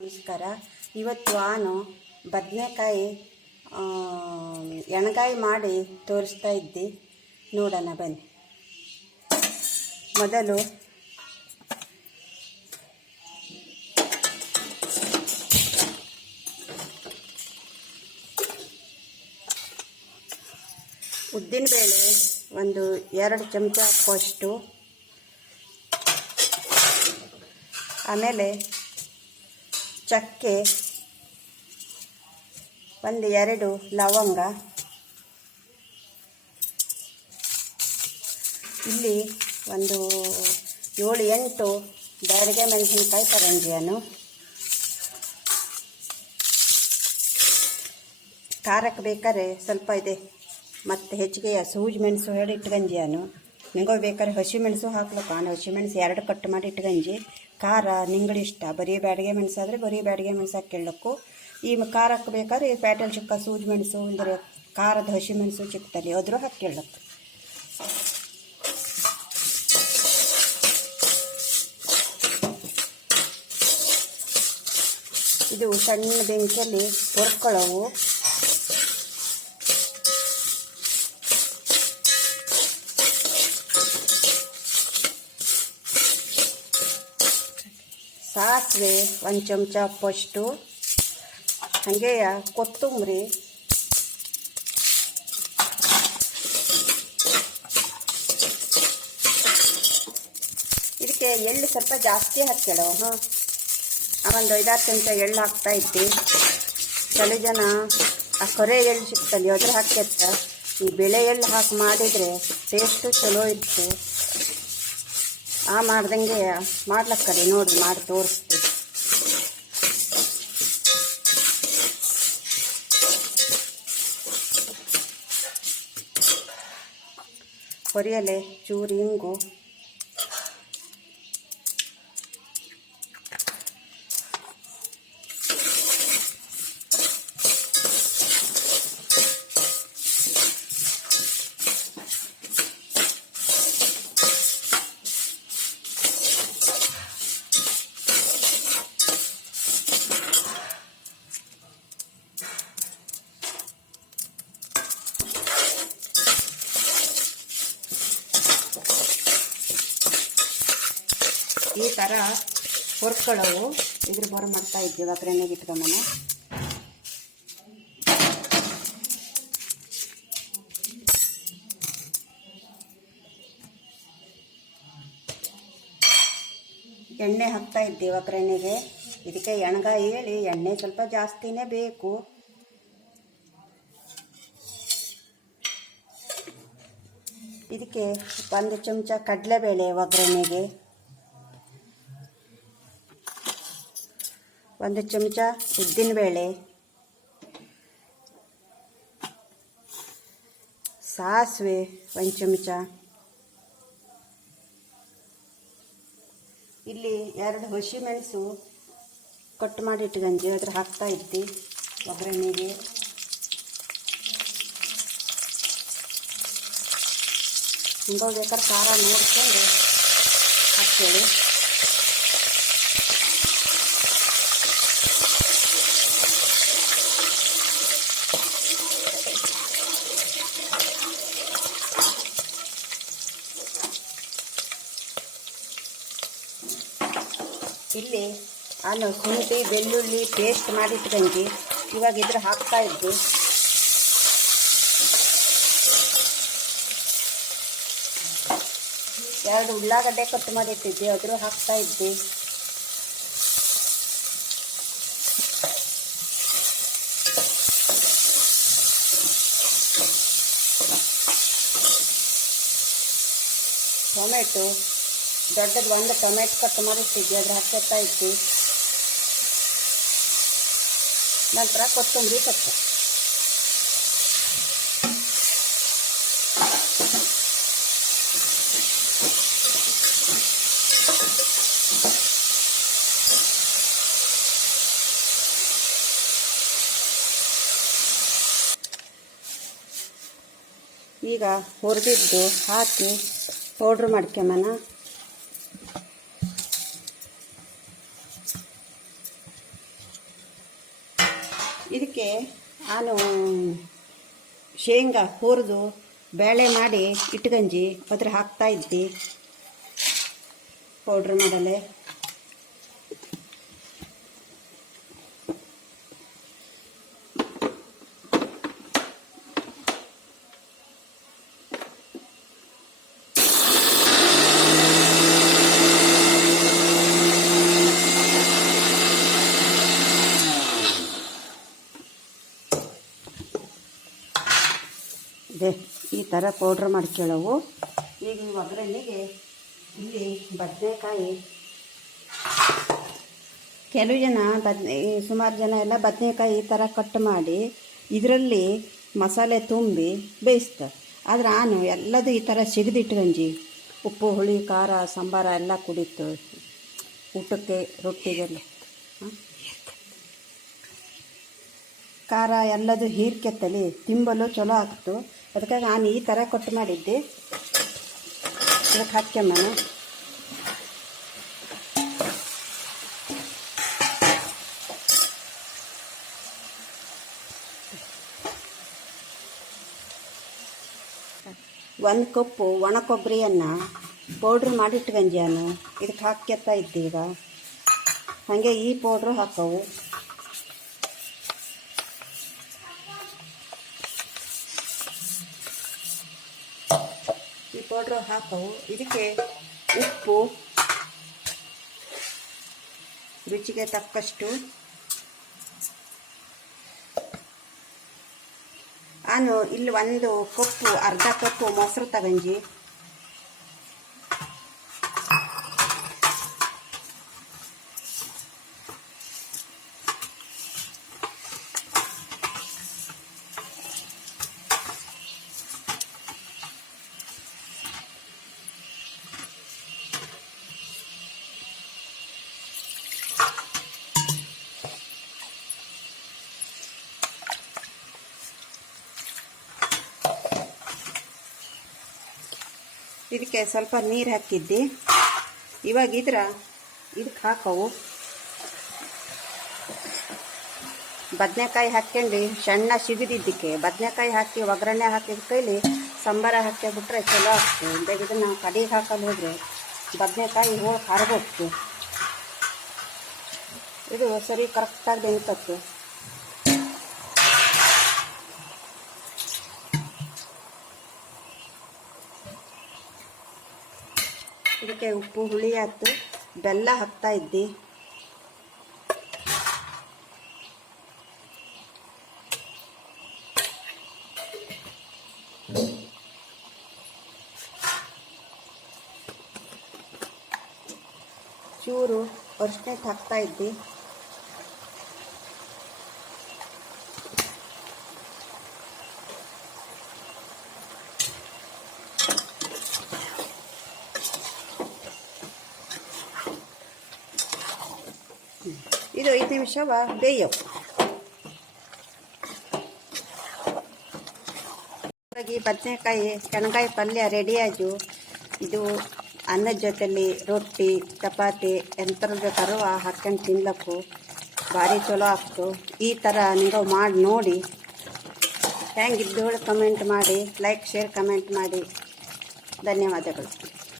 ನಮಸ್ಕಾರ. ಇವತ್ತು ನಾನು ಬದನೆಕಾಯಿ ಎಣ್ಗಾಯಿ ಮಾಡಿ ತೋರಿಸ್ತಾ ಇದ್ದೆ. ನೋಡೋಣ ಬನ್ನಿ. ಮೊದಲು ಉದ್ದಿನಬೇಳೆ ಒಂದು 2 ಚಮಚ ಹಾಕುವಷ್ಟು, ಆಮೇಲೆ ಚಕ್ಕೆ 1-2 ಲವಂಗ, ಇಲ್ಲಿ ಒಂದು 7-8 ಬ್ಯಾಡಗೆ ಮೆಣಸಿನಕಾಯಿ ಪರಂಜಿಯನ್ನು. ಖಾರಕ್ಕೆ ಬೇಕಾದ್ರೆ ಸ್ವಲ್ಪ ಇದೆ, ಮತ್ತು ಹೆಚ್ಚಿಗೆ ಸೂಜಿ ಮೆಣಸು ಹೇಳಿ ಇಟ್ಕಂಜಿಯನ್ನು. ನಿಂಗೋ ಬೇಕಾದ್ರೆ ಹಸಿ ಮೆಣಸು ಹಾಕ್ಬೇಕು. ನಾನು ಹಸಿ ಮೆಣಸು 2 ಕಟ್ ಮಾಡಿ ಇಟ್ಕಂಜಿ. ಖಾರ ನಿಂಗಡಿ ಇಷ್ಟ, ಬರೀ ಬ್ಯಾಡಿಗೆ ಮೆಣಸಾದರೆ ಬರೀ ಬ್ಯಾಡಿಗೆ ಮೆಣಸು ಹಾಕ್ಕೊಳ್ಳಕ್ಕು. ಈ ಖಾರಕ್ಕೆ ಬೇಕಾದ್ರೆ ಪ್ಯಾಟಲ್ ಚಿಕ್ಕ ಸೂಜಿ ಮೆಣಸು ಅಂದರೆ ಖಾರದ ಹಸಿ ಮೆಣಸು ಚಿಕ್ಕದಲ್ಲಿ ಅದ್ರೂ ಹಾಕ್ಕೊಳ್ಳಕ್ಕು. ಇದು ಸಣ್ಣ ಬೆಂಕಿಯಲ್ಲಿ ಹುರ್ಕೊಳ್ಳವು. ಸಾಸಿವೆ 1 ಚಮಚ ಹಾಕುವಷ್ಟು, ಹಾಗೆ ಕೊತ್ತಂಬರಿ, ಇದಕ್ಕೆ ಎಳ್ಳು ಸ್ವಲ್ಪ ಜಾಸ್ತಿ ಹಾಕ್ಕೊಳ್ಳೋ. ಒಂದು 5-6 ಚಮಚ ಎಳ್ಳು ಹಾಕ್ತಾ ಇದ್ದೆ. ಕೆಲವು ಜನ ಆ ಕೊರೆ ಎಳ್ಳು ಸಿಗ್ತದೆ ಅದ್ರ ಹಾಕಿರ್ತ. ಈ ಬೆಳೆ ಎಳ್ಳು ಹಾಕಿ ಮಾಡಿದರೆ ಟೇಸ್ಟು ಚಲೋ ಇತ್ತು. ಮಾಡ್ದಂಗೆ ಮಾಡ್ಲಕ್ಕರಿ ನೋಡಿ ಮಾಡಿ ತೋರಿಸ್ತೀವಿ. ಕೊರಿಯಲೆ ಚೂರು ಇಂಗು, ಈ ಥರ ಹುರ್ಕೊಳ್ಳವು. ಇದ್ರ ಬರ ಮಾಡ್ತಾ ಇದ್ದೀವಿ. ಒಗ್ಗರಣೆಗೆ ಇಟ್ಕೊಂಬನ ಎಣ್ಣೆ ಹಾಕ್ತಾ ಇದ್ದೀವಿ ಒಗ್ಗರಣೆಗೆ. ಇದಕ್ಕೆ ಎಣ್ಗಾಯಿ ಹೇಳಿ ಎಣ್ಣೆ ಸ್ವಲ್ಪ ಜಾಸ್ತಿನೇ ಬೇಕು. ಇದಕ್ಕೆ 1 ಚಮಚ ಕಡಲೆಬೇಳೆ ಒಗ್ಗರಣೆಗೆ, 1 ಚಮಚ ಉದ್ದಿನಬೇಳೆ, ಸಾಸಿವೆ 1 ಚಮಚ, ಇಲ್ಲಿ 2 ಹಸಿ ಮೆಣಸು ಕಟ್ ಮಾಡಿ ಇಟ್ಕಂಜಿ ಅದ್ರ ಹಾಕ್ತಾ ಇದ್ದಿ ಒಗ್ಗರಣೆಗೆ. ಹಿಂಗೆ ಬೇಕಾದ್ರೆ ಖಾರ ನೋಡ್ಕೊಂಡು ಹಾಕ್ತೇವೆ. ಇಲ್ಲಿ ನಾನು ಶುಂಠಿ ಬೆಳ್ಳುಳ್ಳಿ ಪೇಸ್ಟ್ ಮಾಡಿ ಇಟ್ಕೊಂಡಿ ಇವಾಗ ಇದ್ರ ಹಾಕ್ತಾ ಇದ್ದೆ. ಎರಡು ಉಳ್ಳಾಗಡ್ಡೆ ಕಟ್ ಮಾಡಿ ಇಟ್ಟಿದ್ದೆ ಅದ್ರ ಹಾಕ್ತಾ ಇದ್ದೆ. ಟೊಮೆಟೊ ದೊಡ್ಡದು 1 ಟೊಮೆಟೊ ಕಟ್ ಮಾಡಿ ಇಟ್ಟಿದ್ದೆ ಅದ್ರ ಹಾಕ್ತಾ ಇದ್ದೆ. ನಂತರ ಕೊತ್ತಂಬರಿ ಸೊಪ್ಪು. ಈಗ ಹುರಿದಿದ್ದು ಹಾಕಿ ಪೌಡ್ರ್ ಮಾಡ್ಕೊಂಬನ. ಇದಕ್ಕೆ ನಾನು ಶೇಂಗಾ ಹುರಿದು ಬೇಳೆ ಮಾಡಿ ಇಟ್ಗಂಜಿ ಅದ್ರ ಹಾಕ್ತಾಯಿದ್ದೆ ಪೌಡ್ರ್ ಮಾಡಲೆ. ಈ ಥರ ಪೌಡ್ರ್ ಮಾಡ್ಕೊಳ್ಳವು. ಈಗ ಈ ಒಗ್ಗರಣೆಗೆ ಇಲ್ಲಿ ಬದನೆಕಾಯಿ, ಕೆಲವು ಜನ ಸುಮಾರು ಜನ ಎಲ್ಲ ಬದನೆಕಾಯಿ ಈ ಥರ ಕಟ್ ಮಾಡಿ ಇದರಲ್ಲಿ ಮಸಾಲೆ ತುಂಬಿ ಬೇಯಿಸ್ತಾರೆ. ಆದರೆ ನಾನು ಎಲ್ಲದು ಈ ಥರ ಸಿಗದಿಟ್ಕಂಜಿ ಉಪ್ಪು ಹುಳಿ ಖಾರ ಸಾಂಬಾರ ಎಲ್ಲ ಕುಡಿತು ಊಟಕ್ಕೆ ರೊಟ್ಟಿಗೆಲ್ಲ ಖಾರ ಎಲ್ಲದು ಹೀರ್ಕೆತ್ತಲಿ ತಿಂಬಲು ಚಲೋ ಆಗ್ತು. ಅದಕ್ಕಾಗಿ ನಾನು ಈ ಥರ ಕಟ್ ಮಾಡಿದ್ದೆ. ಇದಕ್ಕೆ ಹಾಕ್ಯಮ್ಮನ ಒಂದು ಕಪ್ಪು ಒಣ ಕೊಬ್ಬರಿಯನ್ನು ಪೌಡ್ರ್ ಮಾಡಿಟ್ಕಂಜಿ ನಾನು ಇದಕ್ಕೆ ಹಾಕ್ಯತ್ತಾ ಇದ್ದೆ. ಈಗ ಹಾಗೆ ಈ ಪೌಡ್ರು ಹಾಕವು. ಈ ಪೌಡ್ರು ಹಾಕವು. ಇದಕ್ಕೆ ಉಪ್ಪು ರುಚಿಗೆ ತಕ್ಕಷ್ಟು. ನಾನು ಇಲ್ಲಿ ಒಂದು ಕಪ್ಪು ಅರ್ಧ ಕಪ್ಪು ಮೊಸರು ತಗಂಜಿ ಇದಕ್ಕೆ ಸ್ವಲ್ಪ ನೀರು ಹಾಕಿದ್ದೆ. ಇವಾಗ ಇದಕ್ಕೆ ಹಾಕವು. ಬದನೆಕಾಯಿ ಹಾಕ್ಕೊಂಡು ಸಣ್ಣ ಸಿಗದಿದ್ದಕ್ಕೆ ಬದನೆಕಾಯಿ ಹಾಕಿ ಒಗ್ಗರಣೆ ಹಾಕಿದ ಕೈಲಿ ಸಾಂಬಾರ ಹಾಕಿಬಿಟ್ರೆ ಚಲೋ ಆಗ್ತದೆ. ಇಲ್ದಾಗಿದ್ರೆ ನಾವು ಕಡೆಗೆ ಹಾಕಲು ಹೋದರೆ ಬದನೆಕಾಯಿ ಹೋಗಿ ಹರಗೋಗ್ತು. ಇದು ಸರಿ ಕರೆಕ್ಟಾಗಿ ಬೆಂತತ್ತು. ಇದಕ್ಕೆ ಉಪ್ಪು ಹುಳಿ ಆಯ್ತು, ಬೆಲ್ಲ ಹಾಕ್ತಾ ಇದ್ದೆ. ಚೂರು ಅರಿಶಿನ ಹಾಕ್ತಾ ಇದ್ದೆ. ಇದು 5 ನಿಮಿಷ ಬೇಯವು. ಬದನೆಕಾಯಿ ಎಣ್ಗಾಯಿ ಪಲ್ಯ ರೆಡಿ ಆಯ್ತು. ಇದು ಅನ್ನದ ಜೊತೆಲಿ ರೊಟ್ಟಿ ಚಪಾತಿ ಎಂಥರ ಬೇಕಾದ್ರೂ ಹಾಕ್ಕೊಂಡು ತಿನ್ಲಕ್ಕು ಭಾರಿ ಚಲೋ ಆಗ್ತು. ಈ ಥರ ನೀವು ಮಾಡಿ ನೋಡಿ ಹೆಂಗಿದ್ದು ಕಮೆಂಟ್ ಮಾಡಿ, ಲೈಕ್ ಶೇರ್ ಕಮೆಂಟ್ ಮಾಡಿ. ಧನ್ಯವಾದಗಳು.